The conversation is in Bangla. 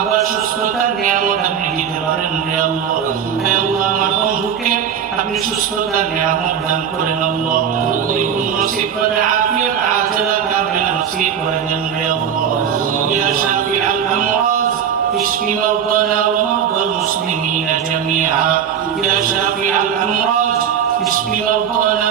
আবার সুস্থতার নিয়ামত আপনি দিতে পারেন হে আল্লাহ। হে আল্লাহ, আমার বন্ধুকে আপনি সুস্থতার নিয়ামত দান করেন আল্লাহ। পরিপূর্ণ নসিব করে আফিয়ত আজলা কামিলা নসিব করে দেন হে আল্লাহ। ইয়া শাফি আল আমরাজ اشفي مرضانا ومرضى المسلمين جميعا. يا شافي الأمراض اشفي مرضانا